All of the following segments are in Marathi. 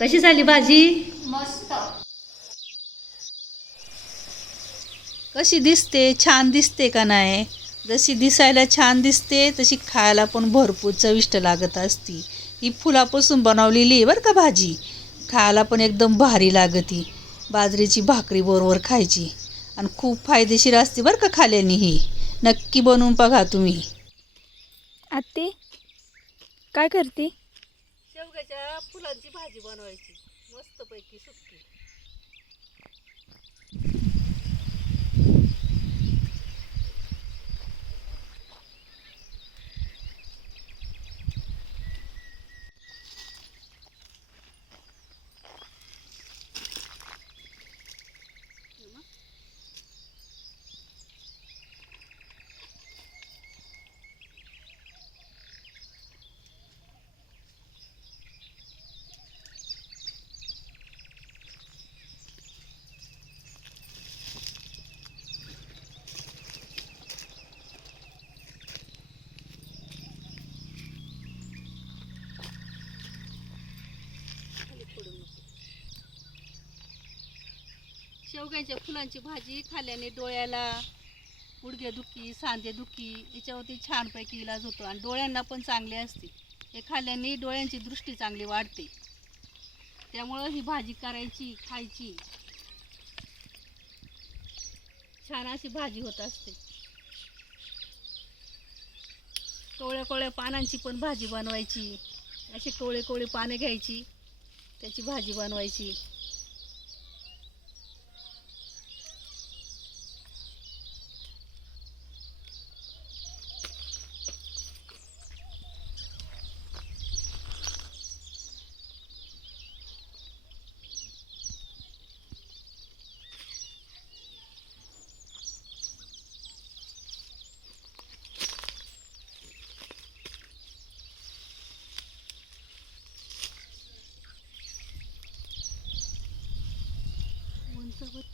कशी झाली भाजी? मस्त. कशी दिसते? छान दिसते का नाही? जशी दिसायला छान दिसते तशी खायला पण भरपूर चविष्ट लागत असती. ही फुलापासून बनवलेली आहे बरं का भाजी. खायला पण एकदम भारी लागती. बाजरीची भाकरी बरोबर खायची. आणि खूप फायदेशीर असते बरं का खाल्याने ही. नक्की बनवून बघा तुम्ही. आत्ते काय करते? शेवग्याच्या फुलांची भाजी बनवायची. मस्तपैकी सुकी. शेवग्याच्या फुलांची भाजी खाल्ल्याने डोळ्याला गुडघेदुखी सांधेदुखी याच्यावरती छानपैकी इलाज होतो आणि डोळ्यांना पण चांगले असते. हे खाल्ल्याने डोळ्यांची दृष्टी चांगली वाढते. त्यामुळं ही भाजी करायची खायची छान अशी भाजी होत असते. कोवळ्या कोवळ्या पानांची पण भाजी बनवायची. अशी कोवळे कोवळे पाने घ्यायची त्याची भाजी बनवायची.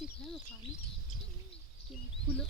उंचावरती ना पाणी फुलं?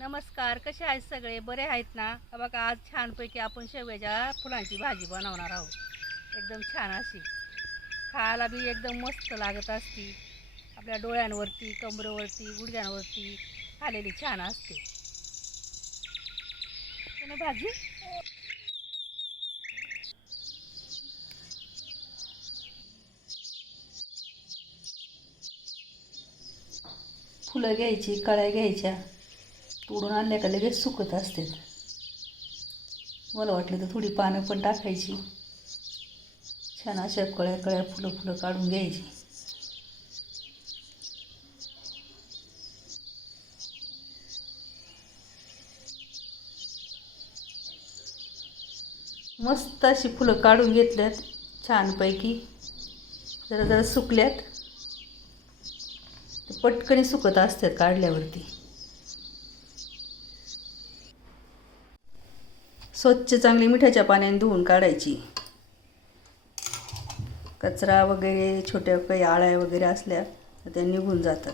नमस्कार कसे आहेत सगळे? बरे आहेत ना? बघा आज छानपैकी आपण शेवग्याच्या फुलांची भाजी बनवणार आहोत. एकदम छान अशी. खायला बी एकदम मस्त लागत असती. आपल्या डोळ्यांवरती कमरेवरती गुडघ्यांवरती खालेली छान असते. भाजी? फुलं घ्यायची कळ्या घ्यायच्या. तोडून आणल्या का लगेच सुकत असतात मला वाटलं तर थोडी पानं पण टाकायची. छान अशा कळ्या कळ्या फुलं फुलं काढून घ्यायची. मस्त अशी फुलं काढून घेतल्यात छानपैकी. जरा जरा सुकल्यात. पटकनी सुकत असतात काढल्यावरती. स्वच्छ चांगली मिठाच्या पाण्याने धुवून काढायची. कचरा वगैरे छोट्या काही आळ्या वगैरे असल्या तर त्या निघून जातात.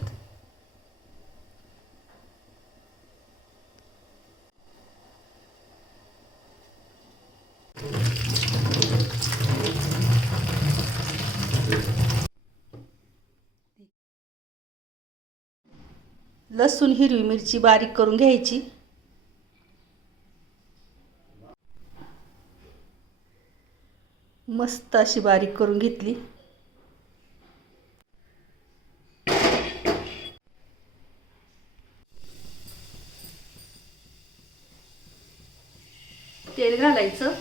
लसूण हिरवी मिरची बारीक करून घ्यायची. मस्त अशी बारीक करून घेतली. तेल घालायचं.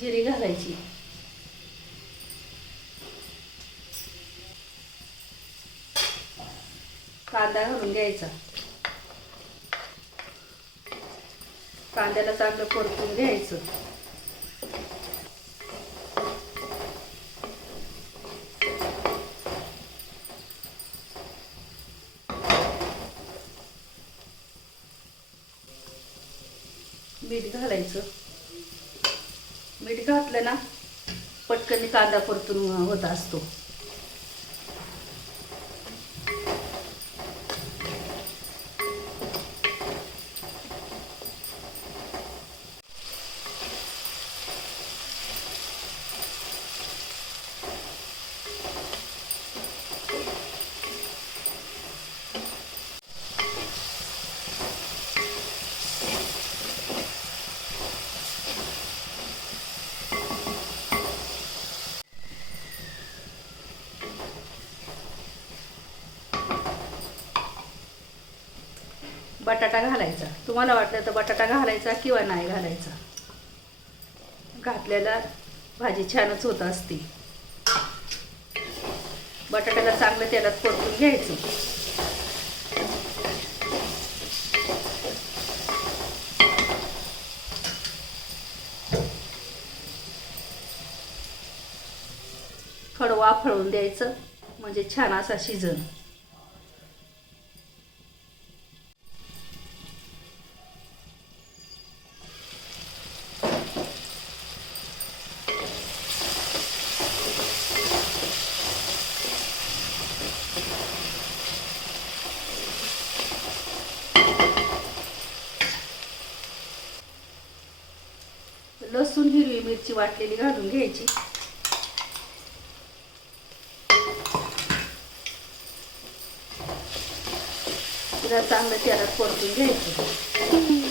जिरे घालायची. कांदा घालून घ्यायचा. कांद्याला चांगलं परतून घ्यायचं. मीठ घालायचं. मीठ घातलं ना पटकन कांदा परतून होत असतो. बटाटा घालायचा. तुम्हाला वाटलं तर बटाटा घालायचा किंवा नाही घालायचा? घातलेला भाजी छानच होत असते. बटाट्याला चांगलं तेलात परतून घ्यायचं. थोडं वाफळून द्यायचं. म्हणजे छान असा शिजन. लसूण हिरवी मिरची वाटलेली घालून घ्यायची. चांगलं त्याला परतून घ्यायचं.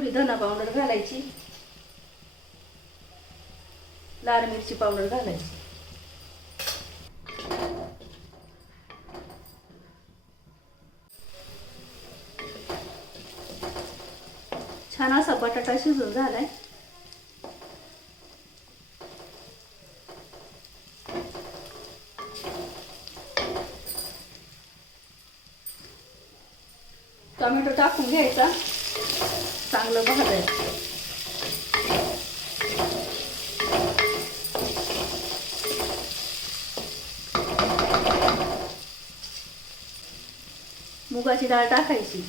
थोडी धना पावडर घालायची. लाल मिरची पावडर घालायची. छान असा बटाटा शिजून झालाय. टोमॅटो टाकून घ्यायचा. चांगलं भाजायचं. मुगाची डाळ टाकायची.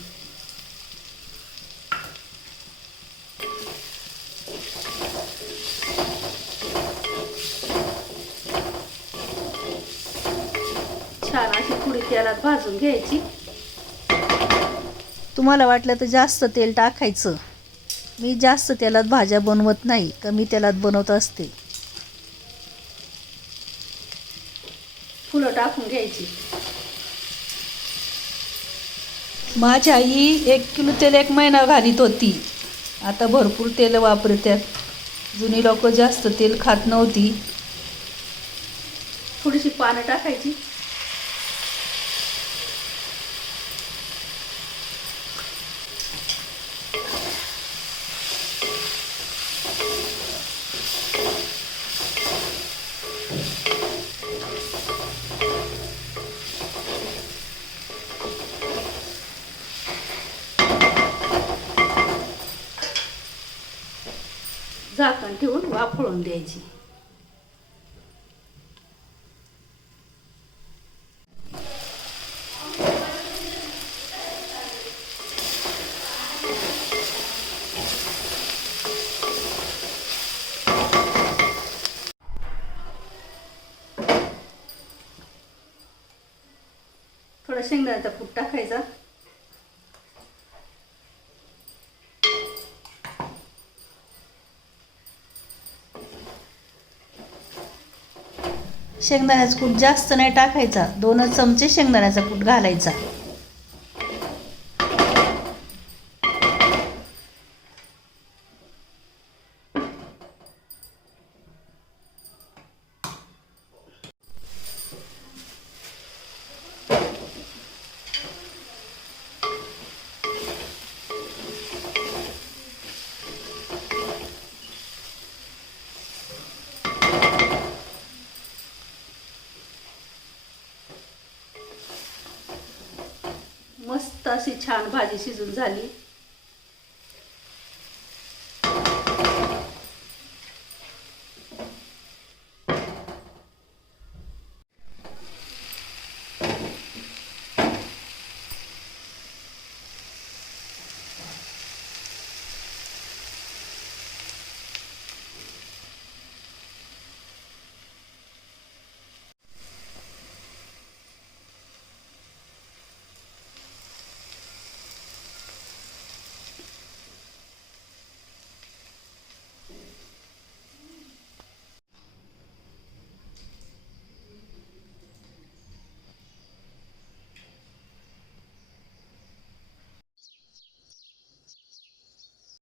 छान अशी पुढे तेलात भाजून घ्यायची. तुम्हाला वाटलं तर जास्त तेल टाकायचं. मी जास्त तेलात भाज्या बनवत नाही कमी तेलात बनवत असते. फुलं टाकून घ्यायची. माझी आई एक किलो तेल एक महिना घालीत होती. आता भरपूर तेल वापरतात जुनी लोक जास्त तेल खात नव्हती. थोडीशी पानं टाकायची. झाकण ठेवून वाफळून द्यायची थोडा शेंगदाण्याचा कूट टाकायचा शेंगदाण्याचा कूट जास्त नाही टाकायचा. दोनच चमचे शेंगदाण्याचा कूट घालायचा. मस्त अशी छान भाजी शिजून झाली.